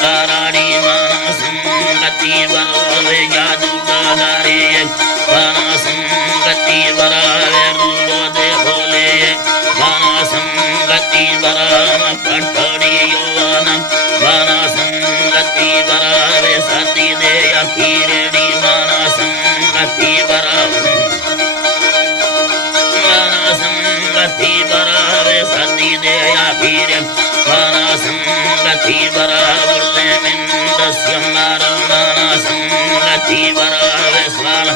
कराड़ी माना संगति बरावे जादू दारे माना संगति बरावे रूलो दे भोले माना संगति बरावा पटड़ी योना माना संगति बरावे सती दे अखीरड़ी माना संगति बरावे माना संगति बरावे सती दे अखीर माना संगति बरावे मिंदस्य मारा माना संगति बरावे स्वाल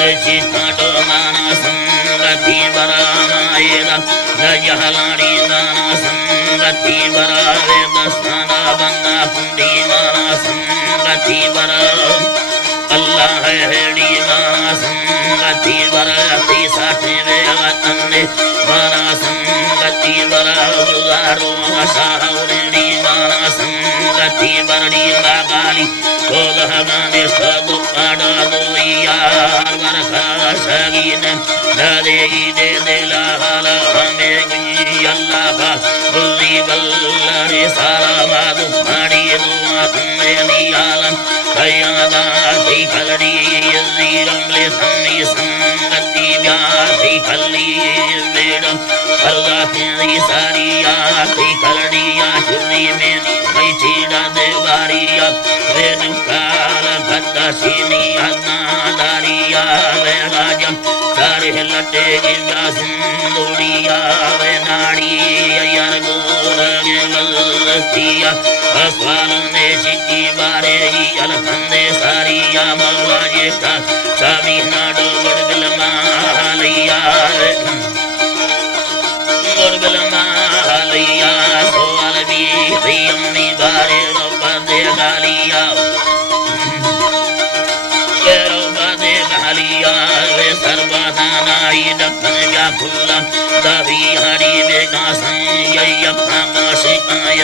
निशिकाटो माना संगति बरामायेदा नजहलाड़ी माना संगति बरावे दस्ताना बंदा कुंडी माना संगति बरावे अल्लाह हेड़ी माना संगति बराती साथे वे वतने माना संगति बरावुलारो साहौरेड़ी माना संगति बरड़ी बागाली कोदह गाने सदु पाड़ा दोयार वरखा सगीन दे दे दिला हाला हमें गुई अल्लाह का बुल्ली बल्लारे सारा मादु पाड़ी दुआ तुम्हें नियालम कयादा थी खलड़ी यजीरमले सम्मी संगति व्याथी खली वेडम अल्लाह तेरी सारी आथी खलड़िया चुरी मेनी मई चीड़ा देवारिया वेदु काल भद्दा सीनी अन्ना दारिया वे राजम सारे लटे गिव्या सिंदुड़िया वे नाड़ी अयर गोर वल्लतिया अस्वाल ने चिकी बारे ही अलखंदे सारिया मौला जेठा सामी नाडो गुड़बिल मालिया गुड़बिल मालिया सोल भी अम्मी बारे रोपा दे गालिया वे सर्वदानाई दफन या फुल्ला दवी हरी वे गासन यप्पा मासे आय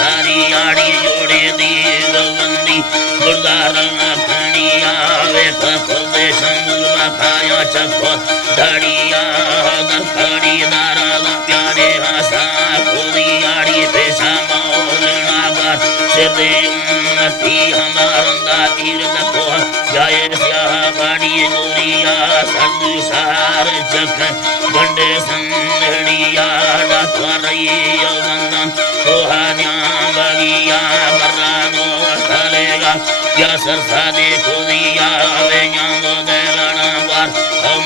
सारी आड़ी जोड़े दी गवंदी गुरदारा फणिया वे पखुदे संगुलवा खाया चप्पो धड़िया दखड़ी दारा प्यारे आसा खुदी आड़ी पेशा मौलना बार सिरे उन्नति हमारंदा तीर दखो जाए स्याह बाड़ी गोरिया संसार जग बंडे संदड़िया डाक्वरिया वंदन कोहान्या बगिया बरानो चलेगा या सरसा दे खुदिया वे यांगो देलना वार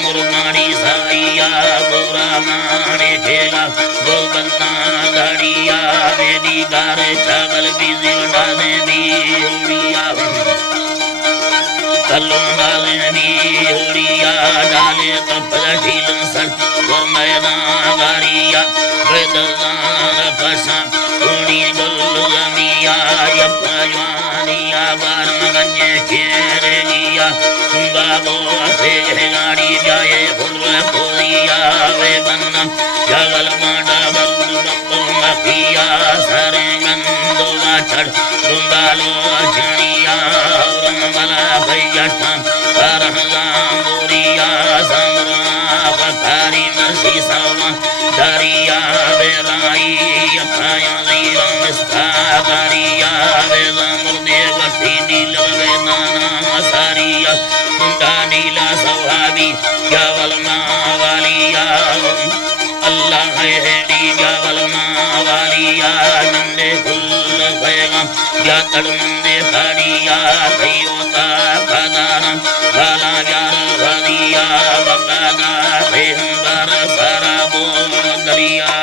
मुरमाड़ी साइया बुरा माने खेला गोबन्ना गड़िया वेदी गारे चावल बीजी डाले दी उड़िया कल्लों डाले दी उड़िया डाले तो पलटील सर वर्मयना गारिया वेददान फसा उड़ी गुल्लु गमिया यप्पयानिया बारम गंजे केरेगिया बाबो से गाड़ी जाए फुल खोलिया वे बन्ना जगल माडा बल्लु बंदो मखिया सरे गंदोला चढ़ गुंबालो झड़िया रंगमला भैया ठाम करहला गोरिया समरा पथारी मर्सी सावा दरिया वे राई अपाया लीला मिस्ता दरिया वे मुर्दे वटी नील वे नाना सारिया कुंडा नीला सवाबी जावल मावालिया अल्लाह हेडी जावल मावालिया नंदे कुल पैगम या तड़मंदे साड़िया कयोता खदाना बाला यार भदिया बकादा पेहंबर सराबो दरिया